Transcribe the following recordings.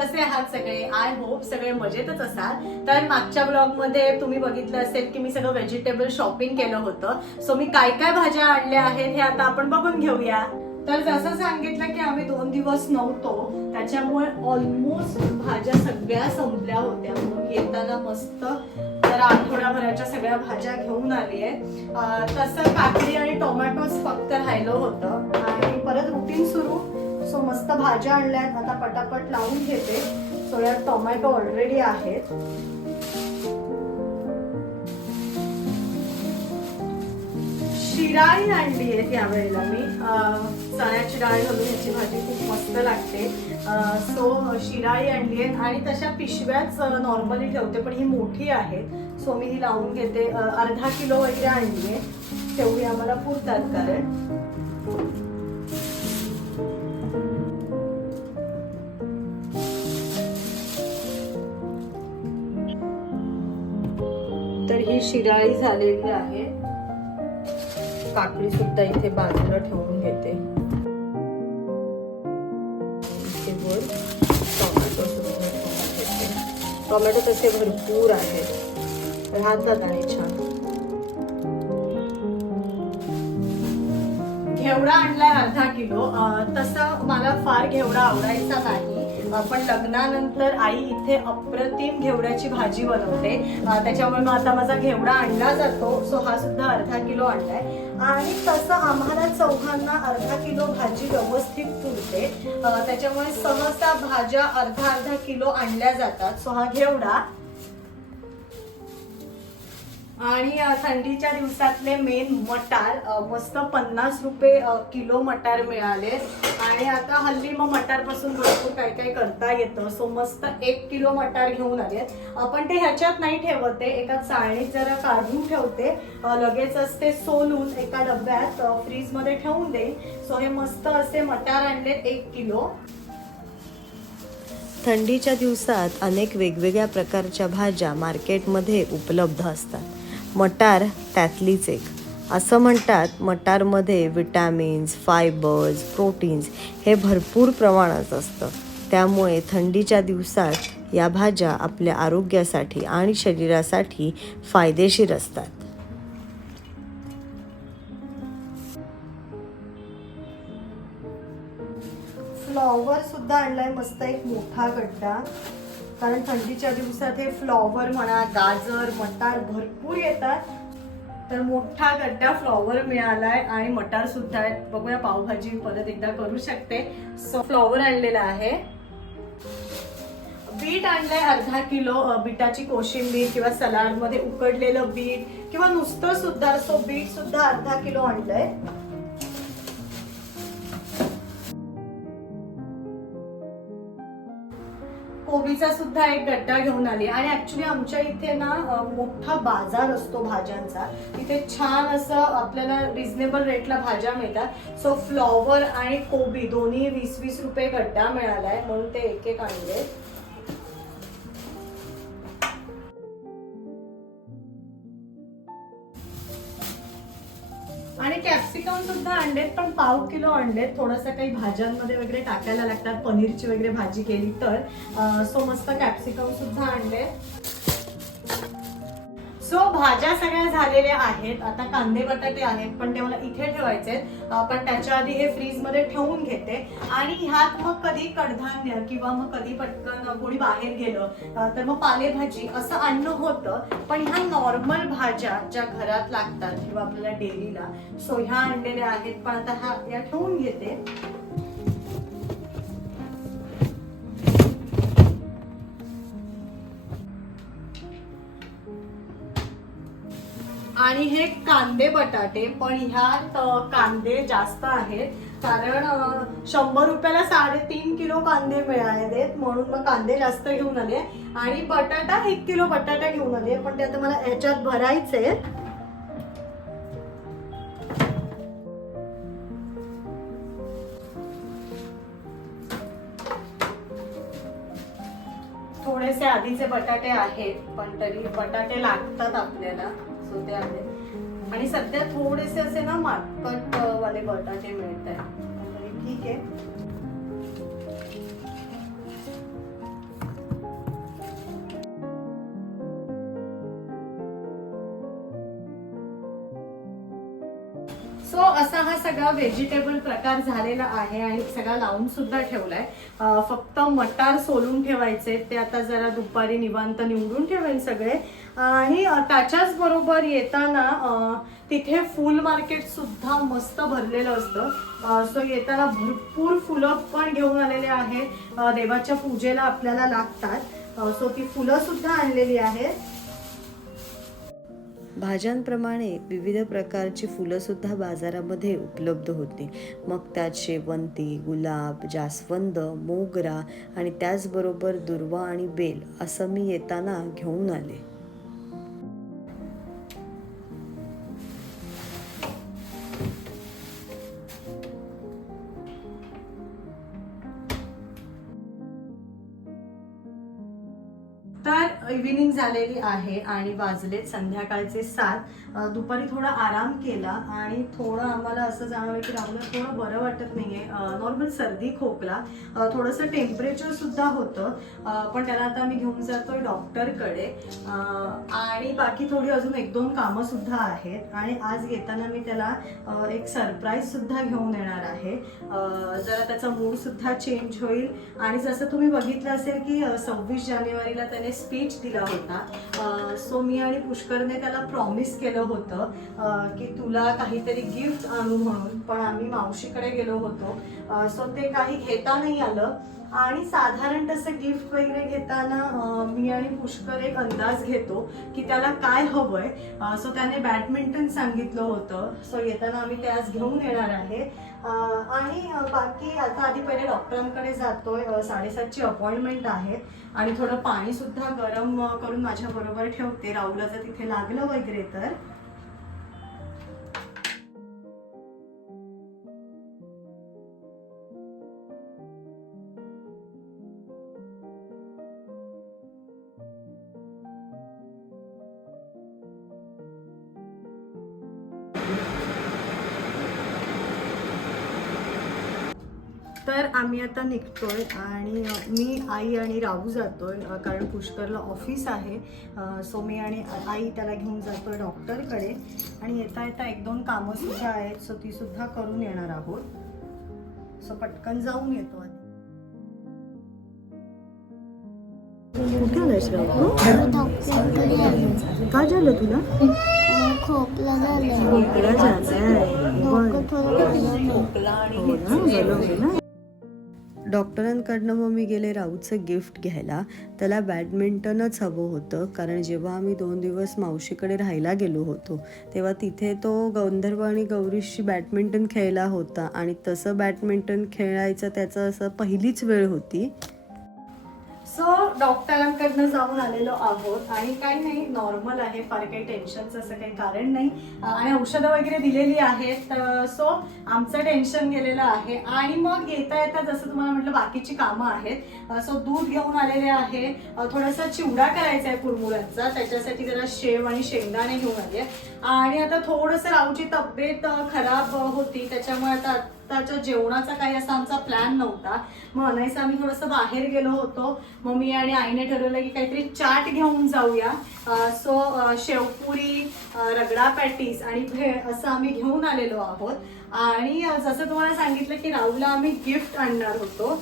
कसे आहात सगळे? आय होप सगळे मजेतच असाल. तर मागच्या ब्लॉगमध्ये तुम्ही बघितलं असेल की मी सगळं व्हेजिटेबल शॉपिंग केलं होतं. सो मी काय काय भाज्या आणल्या आहेत हे आता आपण बघून घेऊया. तर जसं सांगितलं की आम्ही दोन दिवस नव्हतो त्याच्यामुळे ऑलमोस्ट भाज्या सगळ्या संपल्या होत्या. मग येताना मस्त तर आठवड्याभराच्या सगळ्या भाज्या घेऊन आली आहे. तसं काकडी आणि टोमॅटोच फक्त राहिलं होतं. आणि परत रुटीन सुरू. सो मस्त भाज्या आणल्यात. आता पटापट लावून घेते. सो यात टोमॅटो ऑलरेडी आहेत. शिराळी आणली आहे यावेळेला मी. चण्याची डाळ घालून याची भाजी खूप मस्त लागते. सो शिराळी आणली आहेत. आणि तशा पिशव्याच नॉर्मली ठेवते पण ही मोठी आहे सो मी ही लावून घेते. अर्धा किलो वगैरे आणली आहे तेवढी आम्हाला पुरतात कारण. ही शिराळी झालेली आहे. काकडी सुद्धा इथे बाजूला ठेवून घेते. इथे वर टोमॅटो टोमॅटो तसे भरपूर आहेत. राहतात आणि छान. घेवडा आणलाय अर्धा किलो. तसं मला फार घेवडा आवडायचा नाही. पण लग्नानंतर आई इथे अप्रतिम घेवड्याची भाजी बनवते. त्याच्यामुळे मग आता माझा घेवडा आणला जातो. सो हा सुद्धा अर्धा किलो आणलाय. आणि तसं आम्हाला चौघांना अर्धा किलो भाजी व्यवस्थित पुरते. त्याच्यामुळे सहसा भाज्या अर्धा अर्धा किलो आणल्या जातात. सो हा घेवडा आणि थंडीच्या दिवसातले मेन मटार मस्त पन्नास रुपये किलो मटार मिळाले. आणि आता हल्ली मग मटारपासून भरपूर काय काय करता येतं. सो मस्त एक किलो मटार घेऊन आले आपण ते ह्याच्यात नाही ठेवते एका चाळणीत जरा काढून ठेवते. लगेचच ते सोलून एका डब्यात फ्रीजमध्ये ठेवून देईन. सो हे मस्त असे मटार आणलेत एक किलो. थंडीच्या दिवसात अनेक वेगवेगळ्या प्रकारच्या भाज्या मार्केटमध्ये उपलब्ध असतात. मटार त्यातलीच एक. असं म्हणतात मटारमध्ये विटॅमिन्स फायबर्स प्रोटीन्स हे भरपूर प्रमाणात असतं. त्यामुळे थंडीच्या दिवसात या भाज्या आपल्या आरोग्यासाठी आणि शरीरासाठी फायदेशीर असतात. फ्लॉवर सुद्धा आणलाय मस्त एक मोठा गड्डा. कारण थंडीच्या दिवसात हे फ्लॉवर म्हणा गाजर मटार भरपूर येतात. तर मोठा गड्डा फ्लॉवर मिळालाय आणि मटार सुद्धा आहेत. बघूया पावभाजी परत एकदा करू शकते. सो फ्लॉवर आणलेला आहे. बीट आणलंय अर्धा किलो बीटाची कोशिंबीर किंवा सलाडमध्ये उकडलेलं बीट किंवा नुसतं सुद्धा सो बीट सुद्धा अर्धा किलो आणलंय. कोबीचा सुद्धा एक गड्डा घेऊन आली. आणि ऍक्च्युली आमच्या इथे ना मोठा बाजार असतो भाज्यांचा. तिथे छान असं आपल्याला रिझनेबल रेटला भाज्या मिळतात. सो फ्लॉवर आणि कोबी दोन्ही वीस वीस रुपये गड्डा मिळालाय. म्हणून ते एक एक आणले. कॅप्सिकम सुद्धा अंडेत पण पाव किलो अंडेत थोडंसं काही भाज्यांमध्ये वगैरे टाकायला लागतात. पनीरची वगैरे भाजी केली तर. सो मस्त कॅप्सिकम सुद्धा आणले सो भाज्या सगळ्या झालेल्या आहेत. आता कांदे बटाटे आहेत पण ते मला इथे ठेवायचे आहेत. पण त्याच्या आधी हे फ्रीजमध्ये ठेवून घेते. आणि ह्यात मग कधी कडधान्य किंवा मग कधी पटकन कोणी बाहेर गेलं तर मग पालेभाजी असं आणणं होतं. पण ह्या नॉर्मल भाज्या ज्या घरात लागतात किंवा आपल्याला डेलीला सो ह्या आणलेल्या आहेत. पण आता ह्या या ठेवून घेते. आणि हे कांदे बटाटे पण ह्यात कांदे जास्त आहेत. कारण शंभर रुपयाला साडेतीन किलो कांदे मिळालेत म्हणून मग कांदे जास्त घेऊन आले. आणि बटाटा एक किलो बटाटा घेऊन आले पण ते आता मला ह्याच्यात भरायचे थोडेसे आधीचे बटाटे आहेत पण तरी बटाटे लागतात आपल्याला. सो ते आहे आणि सध्या थोडेसे असे ना मातकट वाले बटाटे मिळत आहेत ठीक आहे. सो असा हा सगळा व्हेजिटेबल प्रकार झालेला आहे आणि सगळा लावून सुद्धा ठेवलाय. फक्त मटार सोलून ठेवायचे ते आता जरा दुपारी निवांत निवडून ठेवेल सगळे. आणि त्याच्याच बरोबर येताना तिथे फुल मार्केट सुद्धा मस्त भरलेलं असतं. सो येताना भरपूर फुलं पण घेऊन आलेले आहेत. देवाच्या पूजेला आपल्याला लागतात. सो ती फुलं सुद्धा आणलेली आहेत. भाज्यांप्रमाणे विविध प्रकारची फुलंसुद्धा बाजारामध्ये उपलब्ध होती. मग त्यात शेवंती गुलाब जास्वंद मोगरा आणि त्याचबरोबर दुर्वा आणि बेल असं मी येताना घेऊन आले. तर इव्हिनिंग झालेली आहे आणि वाजलेत संध्याकाळचे सात. दुपारी थोडा आराम केला आणि थोडं आम्हाला असं जाणवलं की राहुला थोडं बरं वाटत नाहीये. नॉर्मल सर्दी खोकला. थोडंसं टेम्परेचर सुद्धा होतं. पण त्याला आता आम्ही घेऊन जातोय डॉक्टरकडे बाकी थोडी अजून एक दोन कामं सुद्धा आहेत आणि आज येताना मी त्याला एक सरप्राईज सुद्धा घेऊन येणार आहे. जरा त्याचा मूड सुद्धा चेंज होईल. आणि जसं तुम्ही बघितलं असेल की सव्वीस जानेवारीला त्याने स्पीच दिला होता. सो मी आणि पुष्करने त्याला प्रॉमिस केलं होतं की तुला काहीतरी गिफ्ट आणू म्हणून. पण आम्ही मावशीकडे गेलो होतो. सो ते काही घेता नाही आलं. आणि साधारण तसं गिफ्ट वगैरे घेताना मी आणि पुष्कर एक अंदाज घेतो की त्याला काय हवंय. सो त्याने बॅडमिंटन सांगितलं होतं. सो येताना आम्ही त्यास घेऊन येणार आहे. आणि बाकी आता आधी पहिले डॉक्टरांकडे जातोय. साडेसातची अपॉइंटमेंट आहे. आणि थोडं पाणी सुद्धा गरम करून माझ्या बरोबर ठेवते. राहुलाचं जर तिथे लागलं वगैरे तर. तर आम्ही आता निघतोय आणि मी आई आणि राहू जातोय कारण पुष्करला ऑफिस आहे. सो मी आणि आई त्याला घेऊन जातोय डॉक्टरकडे. आणि येता येता एक दोन कामं सुद्धा आहेत सो ती सुद्धा करून येणार आहोत. सो पटकन जाऊन येतो आधी. कुठे आलायस राहू काय झालं तुला? खोकला झालाय. खोकला झालाय. डॉक्टरांकडनं मग मी गेले राऊतचं गिफ्ट घ्यायला. त्याला बॅडमिंटनच हवं होतं कारण जेव्हा आम्ही दोन दिवस मावशीकडे राहायला गेलो होतो तेव्हा तिथे तो गंधर्व आणि गौरीशी बॅडमिंटन खेळला होता. आणि तसं बॅडमिंटन खेळायचं त्याचं असं पहिलीच वेळ होती. सो डॉक्टरांकडनं जाऊन आलेलो आहोत आणि काही नाही नॉर्मल आहे फार काही टेन्शनचं असं काही कारण नाही. आणि औषधं वगैरे दिलेली आहेत सो आमचं टेन्शन गेलेलं आहे. आणि मग येता येता जसं तुम्हाला म्हटलं बाकीची कामं आहेत. सो दूध घेऊन आलेले आहे. थोडासा चिवडा करायचा आहे कुरमुऱ्यांचा. त्याच्यासाठी जरा शेव आणि शेंगदाणे घेऊन आले. आणि आता थोडंसं राऊची तब्येत खराब होती. त्याच्यामुळे आता आत्ताच्या जेवणाचा काही असा आमचा प्लॅन नव्हता. मग अनायचं आम्ही थोडंसं बाहेर गेलो होतो. मग मी आणि आईने ठरवलं की काहीतरी चाट घेऊन जाऊया. सो शेवपुरी रगडा पॅटीस आणि भेळ असं आम्ही घेऊन आलेलो आहोत. आणि जसं तुम्हाला सांगितलं की राहुलला आम्ही गिफ्ट आणणार होतो.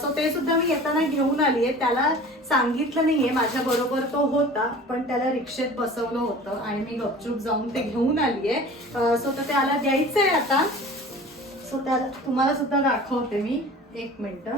सो ते सुद्धा मी येताना घेऊन आली आहे. त्याला सांगितलं नाहीये माझ्या बरोबर तो होता पण त्याला रिक्षेत बसवलं होतं आणि मी गपचूप जाऊन ते घेऊन आली आहे. सो तर त्याला द्यायचंय आता. सो तुम्हाला सुद्धा दाखवते मी. एक मिनिट.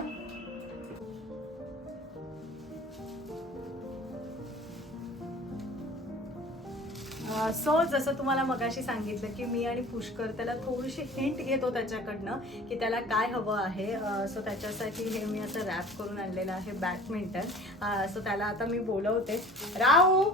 सो जसं तुम्हाला मगाशी सांगितलं की मी आणि पुष्कर त्याला थोडीशी हिंट घेतो त्याच्याकडनं की त्याला काय हवं आहे. सो त्याच्यासाठी हे मी असं रॅप करून आणलेलं आहे बॅडमिंटन सो त्याला आता मी बोलवते. राहू!